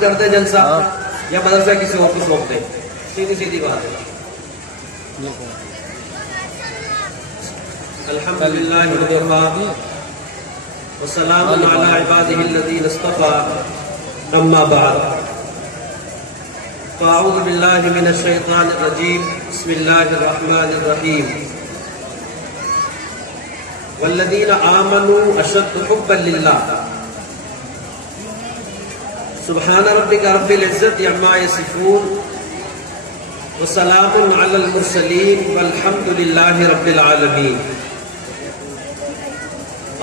بند کر دیں جلسہ یا مدرسہ کسی اور کو سونپ دیں؟ سیدھی سیدھی بات ہے. الحمدللہ وکفی وسلام علی عبادہ الذین اصطفی اما بعد فاعوذ باللہ من الشیطان الرجیم بسم اللہ الرحمن الرحیم والذین آمنوا اشد حبا للہ سبحان ربک رب العزت عما یصفون وسلام علی المرسلین والحمد للہ رب العالمین.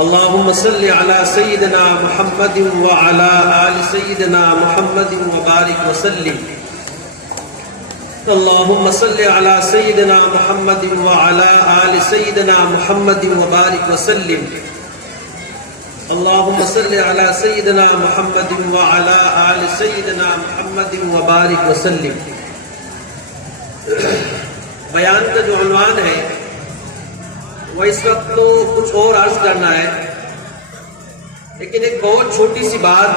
اللهم صل على سيدنا محمد وعلى آل سيدنا محمد وبارك وسلم. اللهم صل على سيدنا محمد وعلى آل سيدنا محمد وبارك وسلم. اللهم صل على سيدنا محمد وعلى آل سيدنا محمد وبارك وسلم. بیان کا جو عنوان ہے وہ اس وقت تو کچھ اور عرض کرنا ہے، لیکن ایک بہت چھوٹی سی بات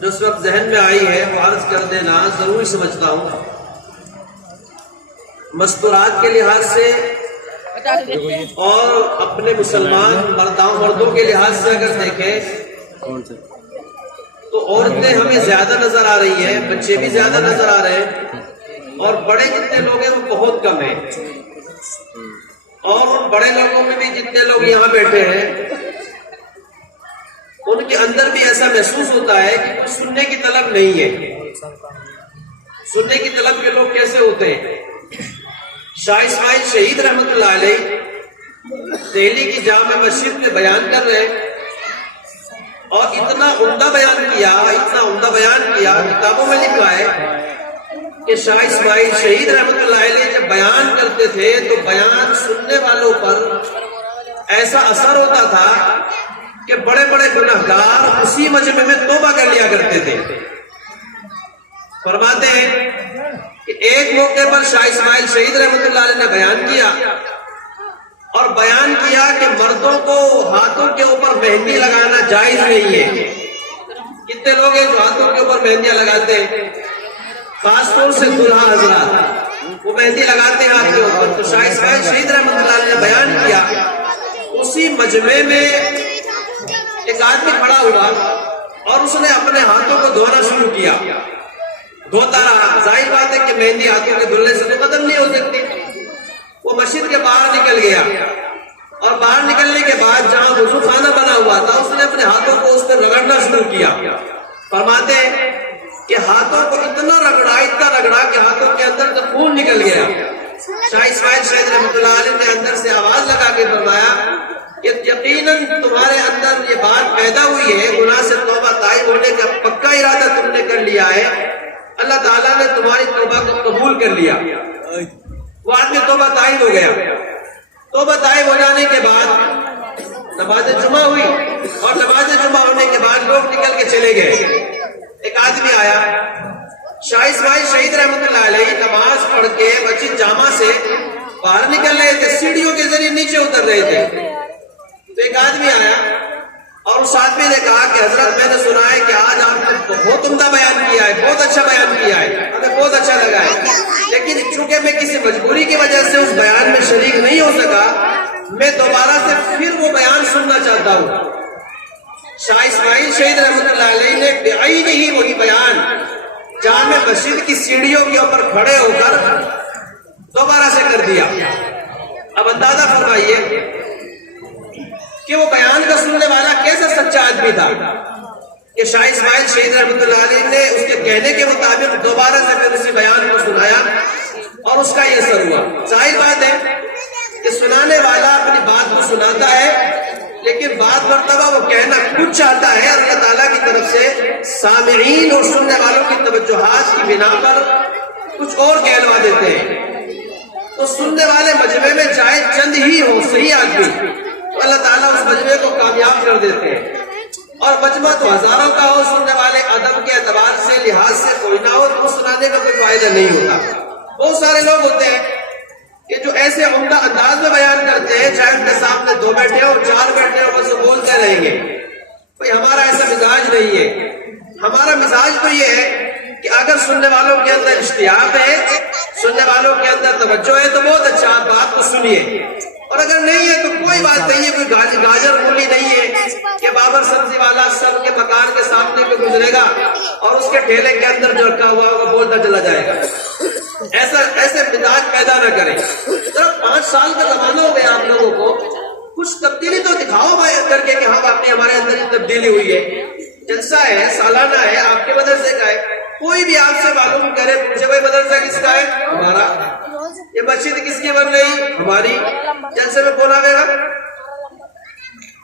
جو اس وقت ذہن میں آئی ہے وہ عرض کر دینا ضروری سمجھتا ہوں. مستورات کے لحاظ سے اور اپنے مسلمان مردوں کے لحاظ سے اگر دیکھیں تو عورتیں ہمیں زیادہ نظر آ رہی ہیں، بچے بھی زیادہ نظر آ رہے ہیں، اور بڑے جتنے لوگ ہیں وہ بہت کم ہیں. اور بڑے لوگوں میں بھی جتنے لوگ یہاں بیٹھے ہیں ان کے اندر بھی ایسا محسوس ہوتا ہے کہ کچھ سننے کی طلب نہیں ہے. سننے کی طلب کے لوگ کیسے ہوتے ہیں؟ شاہ اسماعیل شہید رحمت اللہ علیہ دہلی کی جامع مسجد میں بیان کر رہے ہیں اور اتنا عمدہ بیان کیا کتابوں میں لکھا ہے کہ شاہ اسماعیل شہید رحمت اللہ علیہ جب بیان کرتے تھے تو بیان سننے والوں پر ایسا اثر ہوتا تھا کہ بڑے بڑے گناہگار اسی مجمع میں توبہ کر لیا کرتے تھے. فرماتے ہیں کہ ایک موقع پر شاہ اسماعیل شہید رحمت اللہ علیہ نے بیان کیا اور بیان کیا کہ مردوں کو ہاتھوں کے اوپر مہندی لگانا جائز نہیں ہے. کتنے لوگ ہیں جو ہاتھوں کے اوپر مہندیاں لگاتے ہیں؟ خاص طور سے دلہا حضرات وہ مہندی لگاتے ہیں ہاتھ کے اوپر. تو شاہ اسماعیل شہید رحمت اللہ علیہ نے بیان کیا، اسی مجمع میں ایک آدمی کھڑا ہوا اور اس نے اپنے ہاتھوں کو دھونا شروع کیا. دھوتا رہا. ظاہر بات ہے کہ مہندی ہاتھوں کے دھلنے سے تو ختم نہیں ہو سکتی. وہ مسجد کے باہر نکل گیا اور باہر نکلنے کے بعد جہاں وضو خانہ بنا ہوا تھا اس نے اپنے ہاتھوں کو اس پر رگڑنا شروع کیا. فرماتے ہیں کہ ہاتھوں کو اتنا رگڑا کہ ہاتھوں کے اندر سے خون نکل گیا. شاہ اسماعیل شہید رحمت اللہ علیہ نے اندر سے آواز لگا کے فرمایا کہ یقیناً تمہارے اندر یہ بات پیدا ہوئی ہے، گناہ سے توبہ طائب ہونے کا پکا ارادہ تم نے کر لیا ہے، اللہ تعالیٰ نے تمہاری توبہ کو قبول کر لیا. وہ آدمی توبہ طائب ہو گیا. توبہ طائب ہو جانے کے بعد نماز جمعہ ہوئی اور نماز جمعہ ہونے کے بعد لوگ نکل کے چلے گئے. ایک آدمی آیا، شاہ اسماعیل شہید رحمت اللہ علیہ نماز پڑھ کے مسجد جامع سے باہر نکل رہے تھے، سیڑھیوں کے ذریعے نیچے اتر رہے تھے. تو ایک آدمی آیا اور اس آدمی نے کہا کہ حضرت میں نے سنا ہے کہ آج آپ نے بہت عمدہ بیان کیا ہے، بہت اچھا بیان کیا ہے، ہمیں بہت اچھا لگا ہے، لیکن چونکہ میں کسی مجبوری کی وجہ سے اس بیان میں شریک نہیں ہو سکا، میں دوبارہ سے پھر وہ بیان سننا چاہتا ہوں. شاہ اسماعیل شہید رحمت اللہ علیہ نے بعینہ ہی وہی بیان جامع مسجد کی سیڑھیوں کے اوپر کھڑے ہو کر دوبارہ سے کر دیا. اب اندازہ فرمائیے کہ وہ بیان کا سننے والا کیسا سچا آدمی تھا کہ شاہ اسماعیل شہید رحمت اللہ علیہ نے اس کے کہنے کے مطابق دوبارہ سے پھر اسی بیان کو سنایا اور اس کا یہ اثر ہوا. ظاہر بات ہے کہ سنانے والا اپنی بات کو سناتا ہے لیکن بعض مرتبہ وہ کہنا کچھ چاہتا ہے اور اللہ تعالیٰ کی طرف سے سامعین اور سننے والوں کی توجہات کی بنا پر کچھ اور کہلوا دیتے ہیں. تو سننے والے مجمع میں چاہے چند ہی ہو صحیح آدمی تو اللہ تعالیٰ اس مجمع کو کامیاب کر دیتے ہیں، اور مجمع تو ہزاروں کا ہو، سننے والے ادب کے اعتبار سے لحاظ سے کوئی نہ ہو تو سنانے کا کوئی فائدہ نہیں ہوتا. بہت سارے لوگ ہوتے ہیں کہ جو ایسے عمدہ انداز میں بیان کرتے ہیں، چاہے ان کے سامنے 2 بیٹھے ہو 4 بیٹھے ہو بس وہ بولتے رہیں گے. بھئی ہمارا ایسا مزاج نہیں ہے. ہمارا مزاج تو یہ ہے سننے والوں کے اندر اشتیاق ہے، سننے والوں کے اندر توجہ ہے تو بہت اچھا، آپ بات کو سنیے، اور اگر نہیں ہے تو کوئی بات نہیں ہے، کوئی گاجر مولی نہیں ہے کہ بابر سبزی والا سب کے مکان کے سامنے پہ گزرے گا اور اس کے ٹھیلے کے اندر جو رکھا ہوا وہ بولتا چلا جائے گا۔ ایسے مزاج پیدا نہ کریں۔ صرف 5 سال کا زمانہ ہو گیا آپ لوگوں کو، کچھ تبدیلی تو دکھاؤ کر کے کہ ہاں واقعی ہمارے اندر ہی تبدیلی ہوئی ہے۔ جلسہ ہے، سالانہ ہے، آپ کے مدرسے کا ہے، کوئی بھی آپ سے معلوم کرے پوچھے بھائی مدرسہ کس کا ہے؟ ہمارا۔ یہ مسجد کس کی بن رہی؟ ہماری۔ جلسے میں کون آئے گا؟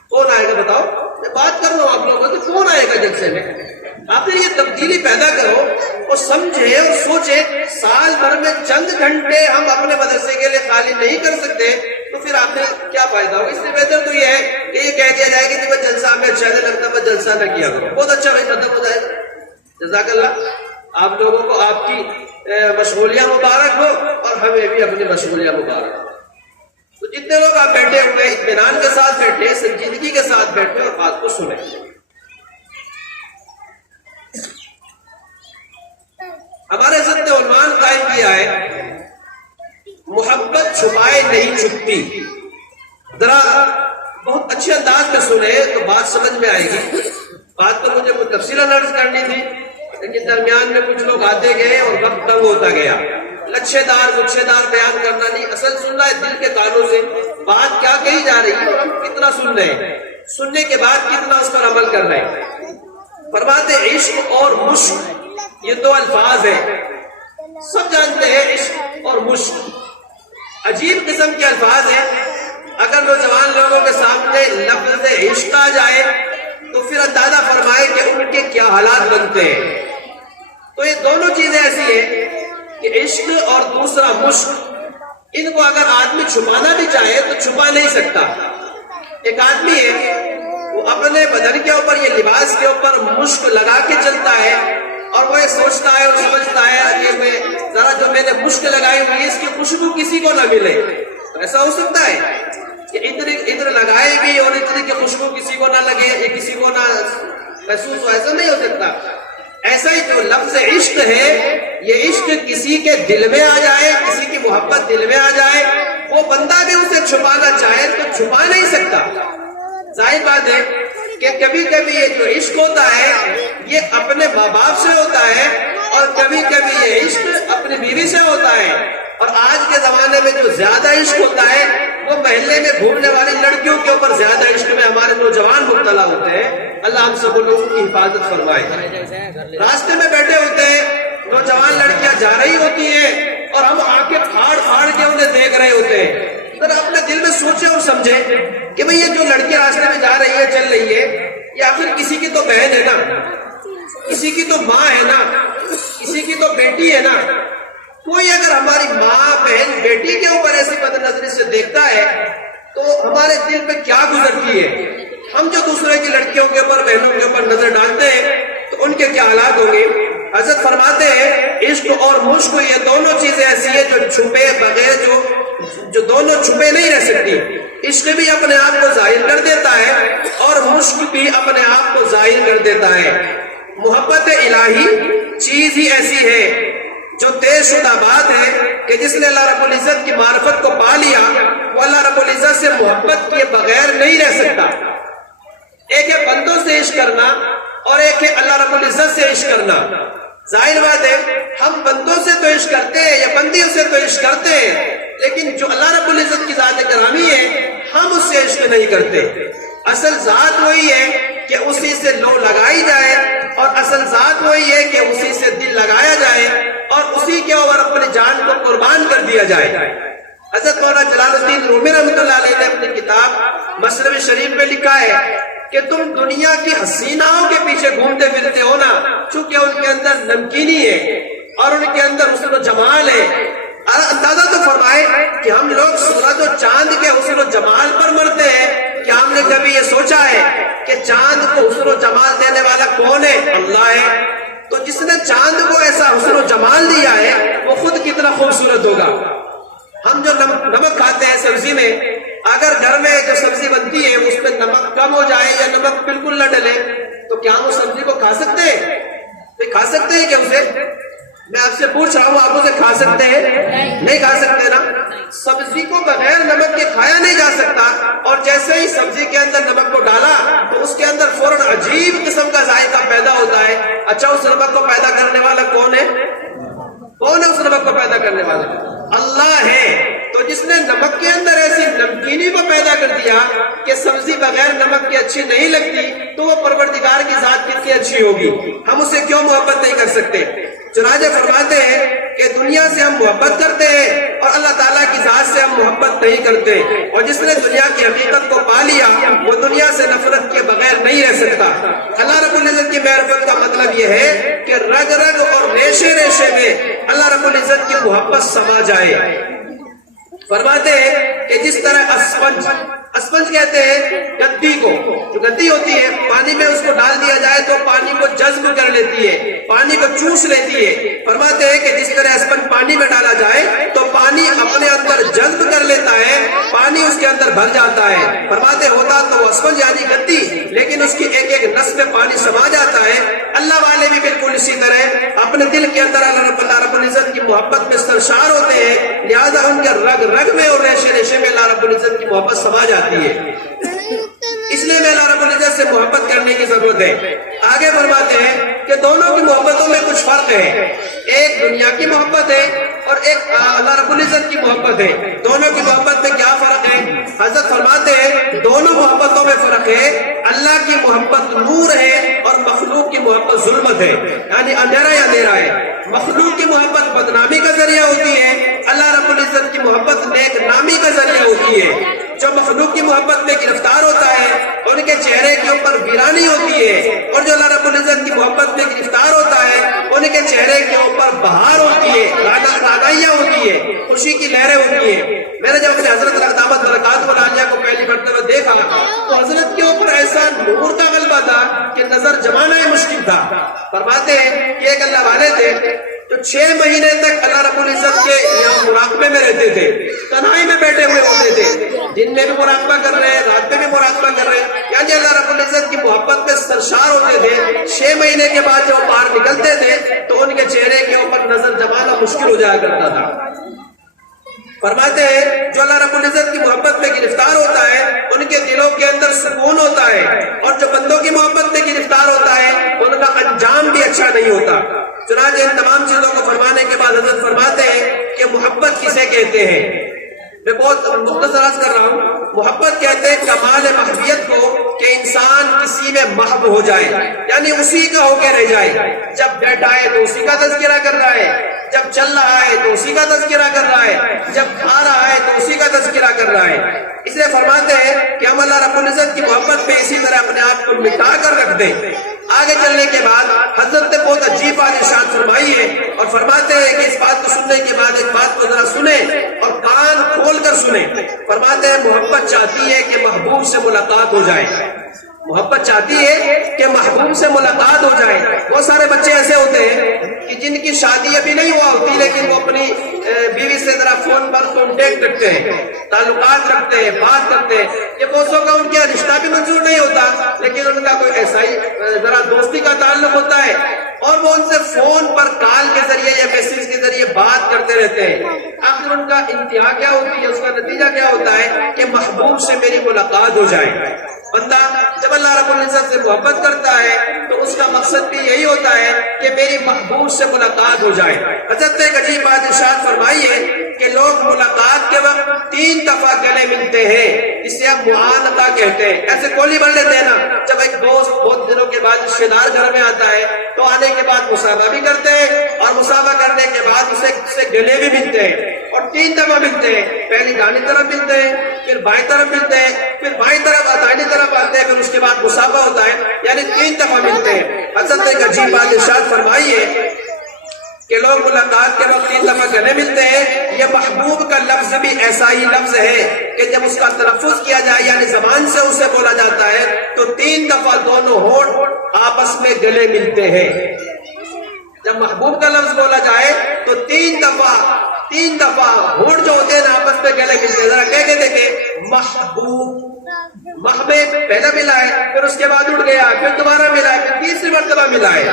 کون آئے گا بتاؤ؟ میں بات کر رہا ہوں آپ لوگوں سے، کون آئے گا جلسے میں؟ آپ نے یہ تبدیلی پیدا کرو اور سمجھے اور سوچے، سال بھر میں چند گھنٹے ہم اپنے مدرسے کے لیے خالی نہیں کر سکتے تو پھر آپ نے کیا فائدہ ہوگا؟ اس سے بہتر تو یہ ہے کہ یہ کہہ دیا جائے کہ جلسہ ہمیں اچھا نہیں لگتا، بس جلسہ نہ کیا کرو، بہت اچھا بھائی، ختم ہو جائے گا۔ جزاک اللہ، آپ لوگوں کو آپ کی مشغولیاں مبارک ہو اور ہمیں بھی اپنی مشغولیاں مبارک ہو۔ تو جتنے لوگ آپ بیٹھے ہوئے اطمینان کے ساتھ بیٹھے، سنجیدگی کے ساتھ بیٹھے اور بات کو سنیں۔ ہمارے حضرت نے عنوان قائم کیا ہے، محبت چھپائے نہیں چھپتی۔ ذرا بہت اچھے انداز میں سنے تو بات سمجھ میں آئے گی۔ بات تو مجھے کوئی تفصیل عرض کرنی تھی لیکن درمیان میں کچھ لوگ آتے گئے اور وقت تنگ ہوتا گیا۔ لچھے دار بیان کرنا نہیں، اصل سننا ہے دل کے کانوں سے، بات کیا کہی جا رہی ہے اور ہم کتنا سن رہے ہیں، سننے کے بعد کتنا اس پر عمل کر رہے ہیں۔ فرماتے عشق اور مشق، یہ 2 الفاظ ہیں، سب جانتے ہیں عشق اور مشق، عجیب قسم کے الفاظ ہیں۔ اگر نوجوان لوگوں کے سامنے لفظ عشق آ جائے تو پھر اندازہ فرمائے کہ ان کے کیا حالات بنتے ہیں۔ تو یہ دونوں چیزیں ایسی ہیں کہ عشق اور دوسرا مشق، ان کو اگر آدمی چھپانا بھی چاہے تو چھپا نہیں سکتا۔ ایک آدمی ہے وہ اپنے بدن کے اوپر، یہ لباس کے اوپر مشق لگا کے چلتا ہے اور وہ یہ سوچتا ہے اور سمجھتا ہے کہ میں ذرا جو میں نے مشق لگائی ہوئی ہے اس کی خوشبو کسی کو نہ ملے۔ تو ایسا ہو سکتا ہے کہ ادھر لگائے بھی اور ادھر کی خوشبو کسی کو نہ لگے، یا کسی کو نہ محسوس ہو، ایسا نہیں ہو سکتا۔ ایسا ہی جو لفظ عشق ہے، یہ عشق کسی کے دل میں آ جائے، کسی کی محبت دل میں آ جائے، وہ بندہ بھی اسے چھپانا چاہے تو چھپا نہیں سکتا۔ ظاہر بات ہے کہ کبھی کبھی یہ جو عشق ہوتا ہے یہ اپنے ماں باپ سے ہوتا ہے اور کبھی کبھی یہ عشق اپنی بیوی سے ہوتا ہے، اور آج کے زمانے میں جو زیادہ عشق ہوتا ہے وہ محلے میں گھومنے والی لڑکیوں کے اوپر زیادہ عشق میں ہمارے نوجوان مبتلا ہوتے ہیں۔ اللہ ہم سب لوگوں کی حفاظت فرمائے۔ راستے میں بیٹھے ہوتے ہیں، نوجوان لڑکیاں جا رہی ہوتی ہیں اور ہم آنکھیں پھاڑ پھاڑ کے انہیں دیکھ رہے ہوتے ہیں۔ ذرا اپنے دل میں سوچے اور سمجھے کہ بھئی یہ جو لڑکی راستے میں جا رہی ہے، چل رہی ہے، یا پھر کسی کی تو بہن ہے نا، کسی کی تو ماں ہے نا، کسی کی تو بیٹی ہے نا۔ کوئی اگر ہماری ماں بہن بیٹی کے اوپر ایسی بد نظری سے دیکھتا ہے تو ہمارے دل پہ کیا گزرتی ہے؟ ہم جو دوسرے کی لڑکیوں کے اوپر، بہنوں کے اوپر نظر ڈالتے ہیں تو ان کے کیا حالات ہوں گے؟ حضرت فرماتے ہیں عشق اور مشق یہ دونوں چیزیں ایسی ہیں جو چھپے بغیر، جو دونوں چھپے نہیں رہ سکتی۔ عشق بھی اپنے آپ کو ظاہر کر دیتا ہے اور مشق بھی اپنے آپ کو ظاہر کر دیتا ہے۔ محبت الہی چیز ہی ایسی ہے جو طے شدہ بات ہے کہ جس نے اللہ رب العزت کی معرفت کو پا لیا وہ اللہ رب العزت سے محبت کیے بغیر نہیں رہ سکتا۔ ایک ہے بندوں سے عشق کرنا اور ایک ہے اللہ رب العزت سے عشق کرنا۔ ظاہر بات ہے ہم بندوں سے تو عشق کرتے ہیں یا بندیوں سے تو عشق کرتے ہیں، لیکن جو اللہ رب العزت کی ذات گرامی ہے ہم اس سے عشق نہیں کرتے۔ اصل ذات وہی ہے کہ اسی سے لو لگائی جائے، اور اصل ذات وہی ہے کہ اسی سے دل لگایا جائے اور اسی کے اوپر اپنی جان کو قربان کر دیا جائے۔ حضرت مولانا جلال الدین رومی رحمۃ اللہ علیہ نے اپنی کتاب مصنوی شریف میں لکھا ہے کہ تم دنیا کی حسیناؤں کے پیچھے گھومتے پھرتے ہو نا، چونکہ ان کے اندر نمکینی ہے اور ان کے اندر حسن و جمال ہے۔ اندازہ تو فرمائے کہ ہم لوگ سورج و چاند کے حسن و جمال پر مرتے ہیں، کیا ہم نے کبھی یہ سوچا ہے کہ چاند کو حسن و جمال دینے والا کون ہے؟ اللہ ہے۔ تو جس نے چاند کو ایسا حسن و جمال دیا ہے وہ خود کتنا خوبصورت ہوگا۔ ہم جو نمک کھاتے ہیں سبزی میں، اگر گھر میں جو سبزی بنتی ہے اس میں نمک کم ہو جائے یا نمک بالکل نہ ڈلے تو کیا ہم اس سبزی کو کھا سکتے ہیں؟ کھا سکتے ہیں کہ اسے میں آپ سے پوچھ رہا ہوں آپ اسے کھا سکتے ہیں؟ نہیں کھا سکتے نا. سبزی کو بغیر نمک کے کھایا نہیں جا سکتا، اور جیسے ہی سبزی کے اندر نمک کو ڈالا تو اس کے اندر فوراً عجیب قسم کا ذائقہ پیدا ہوتا ہے. اچھا اس نمک کو پیدا کرنے والا کون ہے؟ کون ہے اس نمک کو پیدا کرنے والا؟ اللہ ہے. تو جس نے نمک کے اندر ایسی نمکینی کو پیدا کر دیا کہ سبزی بغیر نمک کی اچھی نہیں لگتی، تو وہ پروردگار کی ذات کتنی اچھی ہوگی. ہم اسے کیوں محبت نہیں کر سکتے؟ چنانچہ فرماتے ہیں کہ دنیا سے ہم محبت کرتے ہیں اور اللہ تعالیٰ کی ذات سے ہم محبت نہیں کرتے. اور جس نے دنیا کی حقیقت کو پا لیا وہ دنیا سے نفرت کے بغیر نہیں رہ سکتا. اللہ رب العزت کی معرفت کا مطلب یہ ہے کہ رگ رگ اور ریشے ریشے میں اللہ رب العزت کی محبت سما جائے. فرماتے ہیں کہ جس طرح اسپنج کہتے ہیں گدی کو، جو گدی ہوتی ہے پانی میں اس کو ڈال دیا جائے تو پانی کو جذب کر لیتی ہے، پانی کو چوس لیتی ہے. فرماتے ہیں کہ جس طرح اسپنج پانی میں ڈالا جائے تو پانی اپنے اندر جذب کر لیتا ہے، پانی اس کے اندر بھر جاتا ہے. فرماتے ہوتا تو وہ اسپنج یعنی گدی، لیکن اس کی ایک ایک نس میں پانی سما جاتا ہے. اللہ والے بھی بالکل اسی طرح اپنے دل کے اندر اللہ رب العزت کی محبت میں سرشار ہوتے ہیں، لہذا ان کے رگ رگ میں اور ریشے ریشے میں اللہ رب العزت کی محبت سما جاتی ہے. اس لیے میں اللہ رب العزت سے محبت کرنے کی ضرورت ہے. آگے فرماتے ہیں کہ دونوں کی محبتوں میں کچھ فرق ہے. ایک دنیا کی محبت ہے اور ایک اللہ رب العزت کی محبت ہے. دونوں کی محبت میں کیا فرق ہے؟ حضرت فرماتے ہیں دونوں محبتوں میں فرق ہے. اللہ کی محبت نور ہے اور مخلوق کی محبت ظلمت ہے، یعنی اندھیرا یا اندھیرا ہے. مخلوق کی محبت بدنامی کا ذریعہ ہوتی ہے، اللہ رب العزت کی محبت نیک نامی کا ذریعہ ہوتی ہے. جو مخلوق کی محبت میں گرفتار ہوتا ہے ان کے چہرے کے اوپر ویرانی ہوتی ہے، اور جو اللہ رب العزت کی محبت میں گرفتار ہوتا ہے ان کے چہرے کے اوپر بہار ہوتی ہے، رادائیاں ہوتی ہے، خوشی کی لہریں ہوتی ہیں. میں نے جب اپنے حضرت دامت برکاتہ العالیہ کو پہلی مرتبہ دیکھا تو حضرت کے اوپر ایسا نور کا غلبہ تھا کہ نظر جمانا ہی مشکل تھا. فرماتے ہیں کہ ایک اللہ والے تھے جو 6 مہینے تک اللہ رب العزت کے یہاں مراقبے میں رہتے تھے، تنہائی میں بیٹھے ہوئے ہوتے تھے، دن میں بھی مراقبہ کر رہے ہیں، رات میں بھی مراقبہ کر رہے ہیں، یعنی اللہ رب العزت کی محبت میں سرشار ہوتے تھے. 6 مہینے کے بعد جب باہر نکلتے تھے تو ان کے چہرے کے اوپر نظر جمانا مشکل ہو جایا کرتا تھا. فرماتے ہیں جو اللہ رب العزت کی محبت میں گرفتار ہوتا ہے ان کے دلوں کے اندر سکون ہوتا ہے، اور جو بندوں کی محبت میں گرفتار ہوتا ہے ان کا انجام بھی اچھا نہیں ہوتا. چنانچہ ان تمام چیزوں کو فرمانے کے بعد حضرت فرماتے ہیں کہ محبت کسے کہتے ہیں. میں بہت مختصر عرض کر رہا ہوں. محبت کہتے ہیں کمال محبیت کو کہ انسان کسی میں محب ہو جائے، یعنی اسی کا ہو کے رہ جائے. جب بیٹھا ہے تو اسی کا تذکرہ کر رہا ہے، جب چل رہا ہے تو اسی کا تذکرہ کر رہا ہے، جب کھا رہا ہے تو اسی کا تذکرہ کر رہا ہے. اس لیے فرماتے ہیں کہ ہم اللہ رب العزت کی محبت میں اسی طرح اپنے آپ کو مٹا کر رکھ دیں. آگے چلنے کے بعد حضرت نے بہت عجیب بات ارشاد فرمائی ہے، اور فرماتے ہیں کہ اس بات کو سننے کے بعد ایک بات کو ذرا سنیں اور کان کھول کر سنیں. فرماتے ہیں محبت چاہتی ہے کہ محبوب سے ملاقات ہو جائے. محبت چاہتی ہے کہ محبوب سے ملاقات ہو جائے. بہت سارے بچے ایسے ہوتے ہیں کہ جن کی شادی ابھی نہیں ہوا ہوتی لیکن وہ اپنی بیوی سے ذرا فون پر کانٹیکٹ رکھتے ہیں، تعلقات رکھتے ہیں، بات کرتے ہیں. یہ بہتوں کا ان کا رشتہ بھی منظور نہیں ہوتا لیکن ان کا کوئی ایسا ہی ذرا دوستی کا تعلق ہوتا ہے، اور وہ ان سے فون پر کال کے ذریعے یا میسج کے ذریعے بات کرتے رہتے ہیں. آخر ان کا انتہا کیا ہوتی ہے، اس کا نتیجہ کیا ہوتا ہے کہ محبوب سے میری ملاقات ہو جائے. بندہ جب اللہ رب العزت سے محبت کرتا ہے تو اس کا مقصد بھی یہی ہوتا ہے کہ میری محبوب سے ملاقات ہو جائے. حضرت نے ایک عجیب بات ارشاد فرمائی ہے کہ لوگ ملاقات کے وقت 3 دفعہ گلے ملتے ہیں، اسے ہم معانقہ کہتے ہیں. ایسے گولی بڑھ لیتے ہیں نا، جب ایک دوست بہت دنوں کے بعد رشتے دار گھر میں آتا ہے تو آنے کے بعد مصافحہ بھی کرتے ہیں، اور مصافحہ کرنے کے بعد اسے گلے بھی ملتے ہیں، اور 3 دفعہ ملتے ہیں. پہلی دائیں طرف ملتے ہیں، پھر بائیں طرف ملتے ہیں، پھر بائیں طرف دائیں طرف آتے ہیں، پھر اس کے بعد مصافحہ ہوتا ہے، یعنی 3 دفعہ ملتے ہیں. حضرت نے ایک عجیب بات ارشاد فرمائی ہے کہ لوگ ملاقات کے وقت 3 دفعہ گلے ملتے ہیں. یہ محبوب کا لفظ بھی ایسا ہی لفظ ہے کہ جب اس کا تلفظ کیا جائے یعنی زبان سے اسے بولا جاتا ہے تو 3 دفعہ دونوں ہونٹ آپس میں گلے ملتے ہیں. جب محبوب کا لفظ بولا جائے تو 3 دفعہ ہونٹ جو ہوتے ہیں آپس میں گلے ملتے ہیں. ذرا کہہ کے دیکھیں، محبوب، محبوب پہلا ملا ہے، پھر اس کے بعد اٹھ گیا، پھر دوبارہ ملا ہے، پھر تیسری مرتبہ ملا ہے.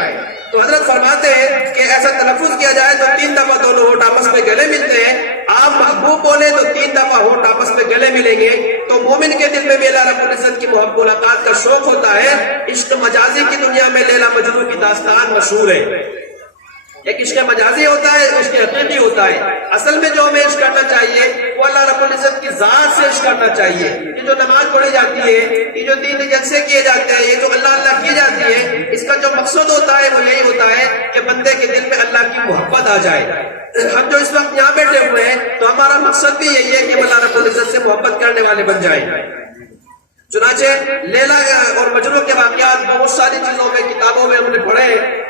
تو حضرت فرماتے ہیں کہ ایسا اگر تلفظ کیا جائے تو 3 دفعہ دونوں ہونٹ آپس میں گلے ملتے ہیں. آپ محبوب بولے تو 3 دفعہ ہونٹ آپس میں گلے ملیں گے. تو مومن کے دل میں بھی اللہ رب العزت کی ملاقات کا شوق ہوتا ہے. عشق مجازی کی دنیا میں لیلا مجنون کی داستان مشہور ہے. ایک عشق مجازی ہوتا ہے، عشق حقیقی ہوتا ہے. اصل میں جو ہمیں عشق کرنا چاہیے وہ اللہ رب العزت کی ذات سے عشق کرنا چاہیے. یہ جو نماز پڑھی جاتی ہے، یہ جو دینی جلسے کیے جاتے ہیں، یہ جو اللہ اللہ کی جاتی ہے، اس کا جو مقصد ہوتا ہے وہ یہی ہوتا ہے کہ بندے کے دل میں اللہ کی محبت آ جائے. ہم جو اس وقت یہاں بیٹھے ہوئے ہیں تو ہمارا مقصد بھی یہی ہے کہ ہم اللہ رب العزت سے محبت کرنے والے بن جائیں. چنانچہ لیلا اور مجنون کے واقعات بہت ساری چیزوں میں کتابوں میں ہم نے پڑھے،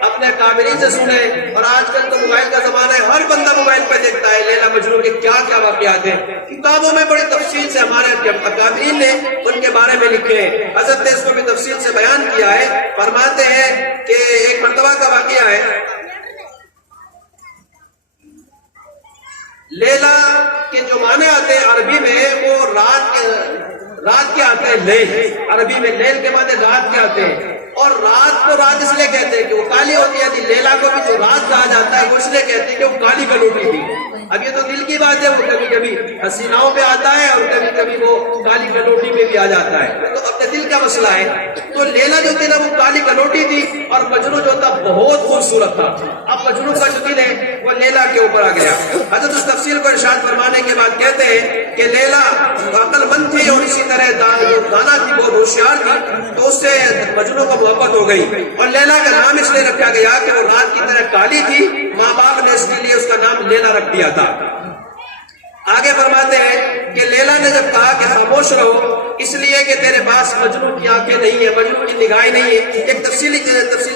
اپنے قابلین سے سنے. اور آج کل تو موبائل کا زمانہ ہے، ہر بندہ موبائل پہ دیکھتا ہے لیلا مجنون کے کیا کیا واقعات ہیں. کتابوں میں بڑی تفصیل سے ہمارے قابلین نے ان کے بارے میں لکھے ہیں. حضرت نے اس کو بھی تفصیل سے بیان کیا ہے. فرماتے ہیں کہ ایک مرتبہ کا واقعہ ہے. لیلا کے جو معنی آتے ہیں عربی میں وہ رات کے آتے ہیں. لیل عربی میں لیل کے معنی رات کے آتے ہیں. اور رات کو رات اس لیے کہتے ہیں کہ وہ کالی ہوتی ہے. لیلا کو بھی جو رات کہا جاتا ہے وہ اس لیے کہتے ہیں کہ وہ کالی کلوٹی تھی. اب یہ تو دل کی بات ہے، وہ کبھی کبھی حسیناؤں پہ آتا ہے اور کبھی کبھی وہ کالی کلوٹی پہ بھی آ جاتا ہے. تو اپنے دل کا مسئلہ ہے. تو لیلا جو تھی نا وہ کالی کلوٹی تھی اور مجنون جو تھا بہت خوبصورت تھا. اب مجنون کا جو دل ہے وہ لیلا کے اوپر آ گیا. حضرت اس تفصیل کو ارشاد فرمانے کے بعد کہتے ہیں کہ لیلا عقل مند تھی اور اسی طرح دانا تھی، بہت ہوشیار تھی. تو اس سے مجنون کو محبت ہو گئی. اور لیلا کا نام اس لیے رکھا گیا کہ وہ رات کی طرح کالی تھی. ماں باپ نے اس کے لیے اس کا نام لیلا رکھ دیا تھا. آگے فرماتے ہیں کہ لیلا نے جب کہا کہ خاموش رہو اس لیے کہ تیرے پاس مجنون کی آنکھیں نہیں ہیں، مجنون کی نگاہیں نہیں ہیں. ایک تفصیل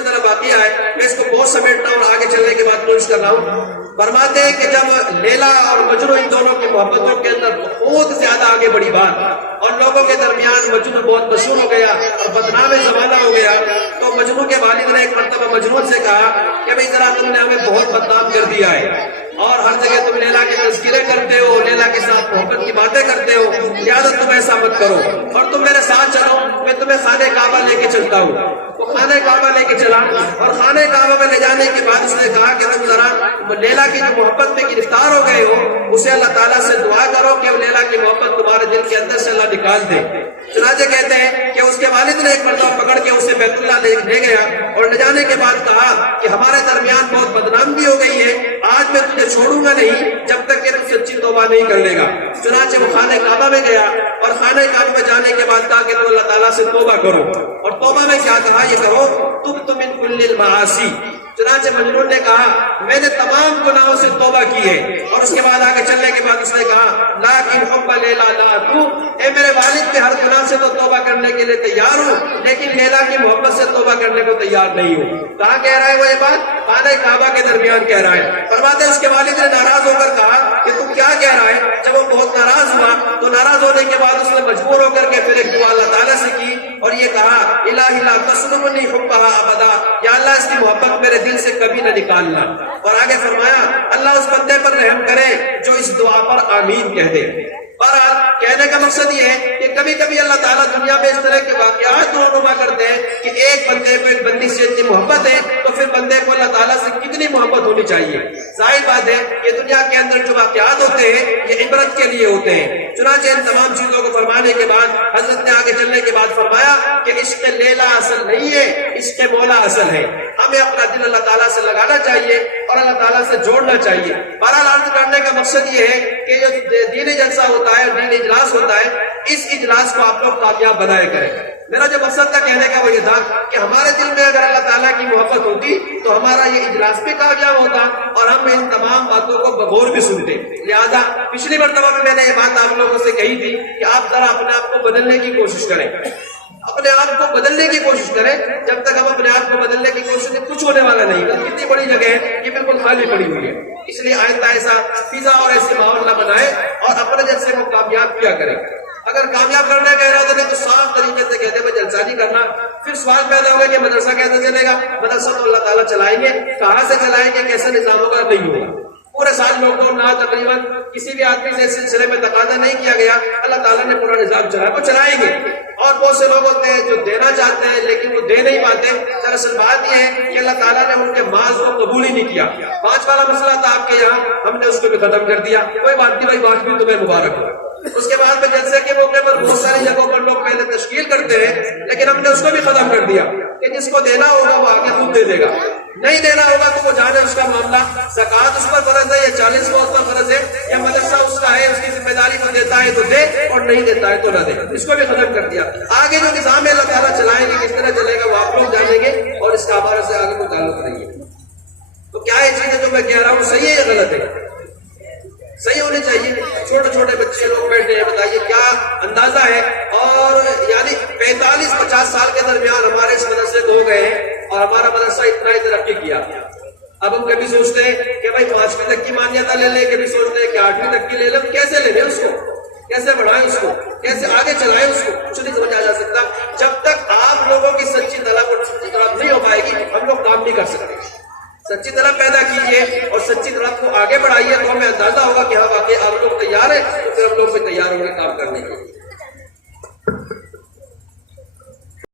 طرح واقعہ ہے، میں اس کو بہت سمیٹنا ہوں اور آگے چلنے کے بعد کوشش کر رہا ہوں. فرماتے ہیں کہ جب لیلا اور مجنون ان دونوں کی محبتوں کے اندر بہت زیادہ آگے بڑھی بات اور لوگوں کے درمیان مجنون بہت مشہور ہو گیا اور بدنام زمانہ ہو گیا، تو مجنون کے والد نے ایک مرتبہ مجنون سے کہا کہ بھئی ذرا تم نے ہمیں بہت بدنام کر دیا ہے اور ہر جگہ تم لیلا کے تذکرے کرتے ہو، لیلا کے ساتھ محبت کی باتیں کرتے ہو، لہٰذا تم ایسا مت کرو اور تم میرے ساتھ چلو، میں تمہیں خانہ کعبہ لے کے چلتا ہوں. وہ خانہ کعبہ لے کے چلا اور خانہ کعبہ میں لے جانے کے بعد اس نے کہا کہ تم ذرا لیلا کی جو محبت میں گرفتار ہو گئے ہو اسے اللہ تعالیٰ سے دعا کرو کہ وہ لیلا کی محبت تمہارے دل کے اندر سے اللہ نکال دے. چنانچہ کہتے ہیں کہ اس کے والد نے ایک مرتبہ پکڑ کے اسے بیت اللہ لے گیا اور لے جانے کے بعد کہا کہ ہمارے درمیان بہت بدنامی ہو گئی ہے، آج میں تجھے چھوڑوں گا نہیں جب تک کہ تم سچی توبہ نہیں کر لے گا. چنانچہ وہ خانہ کعبہ میں گیا اور خانہ کعبہ میں جانے کے بعد کہا کہ تم اللہ تعالیٰ سے توبہ کرو. اور توبہ میں کیا کہا؟ یہ کرو تم من کل المعاصی. چنانچہ مجنون نے کہا میں نے تمام گناہوں سے توبہ کی ہے. اور اس کے بعد آگے چلنے کے بعد اس نے کہا لیکن حب لیلا لا تو، اے میرے والد کے ہر گناہ سے تو توبہ کرنے کے لیے تیار ہوں لیکن لیلا کی محبت سے توبہ کرنے کو تیار نہیں ہوں. کہاں کہہ رہا ہے وہ یہ بات؟ خانہ کعبہ کے درمیان کہہ رہا ہے. فرماتے ہیں اس کے والد نے ناراض ہو کر کہا کہ تم کیا کہہ رہا ہے؟ جب وہ بہت ناراض ہوا تو ناراض ہونے کے بعد اس نے مجبور ہو کر کے پھر ایک دعا اللہ تعالیٰ سے کی اور یہ کہا الہی لا تسلمنی حبھا ابدا، یا اللہ اس کی محبت میرے دل سے کبھی نہ نکالنا. اور آگے فرمایا اللہ اس بندے پر رحم کرے جو اس دعا پر آمین کہہ دے. بہرحال کہنے کا مقصد یہ ہے کہ کبھی کبھی اللہ تعالیٰ دنیا میں اس طرح کے واقعات رونما کرتے ہیں کہ ایک بندے کو ایک بندی سے اتنی محبت ہے تو پھر بندے کو اللہ تعالیٰ سے کتنی محبت ہونی چاہیے. ظاہر بات ہے کہ دنیا کے اندر جو واقعات ہوتے ہیں یہ عبرت کے لیے ہوتے ہیں. چنانچہ ان تمام چیزوں کو فرمانے کے بعد حضرت نے آگے چلنے کے بعد فرمایا کہ عشق لیلا اصل نہیں ہے، عشق مولا اصل ہے. ہمیں اپنا دل اللہ تعالیٰ سے لگانا چاہیے اور اللہ تعالیٰ سے جوڑنا چاہیے. بہرحال عرض کرنے کا مقصد یہ ہے کہ جو دین جلسہ ہوتا ہے، دین اجلاس ہوتا ہے، اس اجلاس کو آپ لوگ کامیاب بنائے کریں. میرا جو مقصد تھا کہنے کا وہ یہ تھا کہ ہمارے دل میں اگر اللہ تعالیٰ کی محبت ہوتی تو ہمارا یہ اجلاس بھی کامیاب ہوتا اور ہم ان تمام باتوں کو بغور بھی سنتے. لہذا پچھلی مرتبہ میں نے یہ بات آپ لوگوں سے کہی تھی کہ آپ ذرا اپنے آپ کو بدلنے کی کوشش کریں، اپنے آپ کو بدلنے کی کوشش کریں. جب تک ہم اپنے آپ کو بدلنے کی کوشش کریں کچھ ہونے والا نہیں. کتنی بڑی جگہ ہے یہ بالکل خالی پڑی ہوئی ہے. اس لیے آئندہ ایسا فضا اور ایسے ماحول نہ بنائے اور اپنے جلسے کو کامیاب کیا کریں. اگر کامیاب کرنا کہہ رہے ہوتے تو صاف طریقے سے کہتے ہیں جلسہ نہیں کرنا. پھر سوال پیدا ہوگا کہ مدرسہ کیسے چلے گا؟ مدرسہ تو اللہ تعالیٰ چلائیں گے، کہاں سے چلائیں گے، کیسے نظام ہوگا؟ نہیں ہوگا. پورے سال لوگوں نہ تقریباً کسی بھی آدمی سے اس سلسلے میں تقاضا نہیں کیا گیا. اللہ تعالیٰ نے پورا نظام چلایا، وہ چلائیں گے. اور بہت سے لوگ ہوتے ہیں جو دینا چاہتے ہیں لیکن وہ دے نہیں پاتے. دراصل بات یہ ہے کہ اللہ تعالیٰ نے ان کے مال کو قبول ہی نہیں کیا. 5 والا مسئلہ تھا آپ کے یہاں، ہم نے اس کو بھی ختم کر دیا. کوئی بات نہیں بھائی، بات بھی تمہیں مبارک ہو. اس کے بعد میں جلسے کے موقع پر بہت ساری جگہوں پر لوگ پہلے تشکیل کرتے ہیں، لیکن ہم نے اس کو بھی ختم کر دیا کہ جس کو دینا ہوگا وہ آگے خود دے دے گا، نہیں دینا ہوگا تو وہ جانے اس کا معاملہ. زکوٰۃ اس پر فرض ہے، یا 40 کو اس پر فرض ہے، یا مدرسہ اس کا ہے، اس کی ذمہ داری کو دیتا ہے تو دے اور نہیں دیتا ہے تو نہ دے. اس کو بھی ختم کر دیا. آگے جو نظام ہے اللہ تعالیٰ چلائیں گے، کس طرح چلے گا وہ آپ لوگ جانیں گے، اور اس کا ہمارے سے آگے کوئی تعلق نہیں ہے. تو کیا یہ چیزیں جو میں کہہ رہا ہوں صحیح ہے یا غلط ہے؟ صحیح ہونی چاہیے. چھوٹے چھوٹے بچے لوگ بیٹھے ہیں، بتائیے کیا اندازہ ہے. اور یعنی 45-50 سال کے درمیان ہمارے اس مدرسے کو ہو گئے ہیں اور ہمارا مدرسہ اتنا ہی ترقی کیا. اب ہم کبھی سوچتے ہیں کہ بھائی 5ویں تک کی مانیتا لے لیں، کبھی سوچتے ہیں کہ 8ویں تک کی لے لیں. کیسے لے لیں اس کو، کیسے بڑھائیں اس کو، کیسے آگے چلائیں اس کو، کچھ نہیں سمجھا جا سکتا. جب تک آپ لوگوں کی سچی طلب اور سچی طلب نہیں ہو پائے گی ہم لوگ کام نہیں کر سکتے. سچی طلب پیدا کیجیے اور سچی طلب کو آگے بڑھائیے تو ہمیں اندازہ ہوگا کہ ہاں واقعی آپ لوگ تیار ہیں، تو پھر ہم لوگ بھی تیار ہوں گے کام کرنے کے.